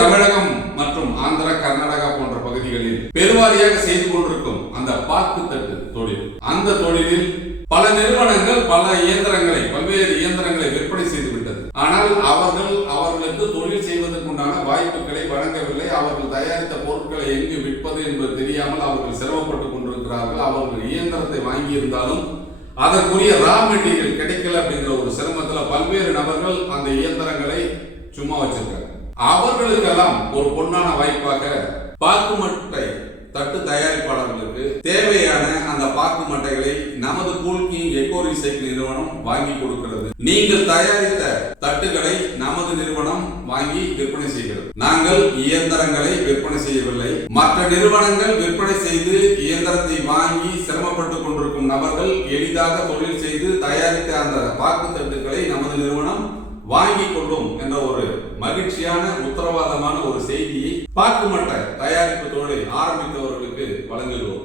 தமிழகம் மற்றும் ஆந்திரா கர்நாடகா போன்ற பகுதிகளில் பெருவாரியாக செய்து கொண்டிருக்கும் அந்த பாக்கு தட்டு தொழில். அந்த தொழிலில் பல நிறுவனங்கள் பல இயந்திரங்களை பல்வேறு இயந்திரங்களை விற்பனை செய்து விட்டது. ஆனால் அவர்கள் அவர்களுக்கு தொழில் செய்வதற்குண்டான வாய்ப்புகளை வழங்கவில்லை. அவர்கள் தயாரித்த பொருட்களை எங்கு விற்பது என்பது தெரியாமல் அவர்கள் சிரமப்பட்டுக் கொண்டிருக்கிறார்கள். அவர்கள் இயந்திரத்தை வாங்கியிருந்தாலும் அதற்குரிய ரா மெட்டீரியல் கிடைக்கல அப்படிங்கிற ஒரு சிரமத்தில் பல்வேறு நபர்கள் அந்த இயந்திரங்களை சும்மா வச்சிருக்காங்க. அவர்களுக்கெல்லாம் ஒரு பொன்னான வாய்ப்பாக பாக்கு மட்டை தட்டு தயாரிப்பாளர்களுக்கு தேவையான அந்த பாக்கு மட்டைகளை நமது கூல்கிங் எக்கோ ரீசைக்கிள் நிறுவனம் வாங்கி கொடுக்கிறது. நீங்கள் தயாரித்த தட்டுகளை நமது நிறுவனம் வாங்கி விற்பனை செய்கிறது. நாங்கள் இயந்திரங்களை விற்பனை செய்யவில்லை. மற்ற நிறுவனங்கள் விற்பனை செய்து இயந்திரத்தை வாங்கி சிரமப்பட்டுக் கொண்டிருக்கும் நபர்கள் எளிதாக தொழில் செய்து தயாரித்த அந்த பாக்கு தட்டு வாங்கி கொள்ளும் என்ற ஒரு மகிழ்ச்சியான உத்தரவாதமான ஒரு செய்தியை பாக்கு தயாரிப்பு தொழிலை ஆரம்பித்தவர்களுக்கு வழங்குகிறோம்.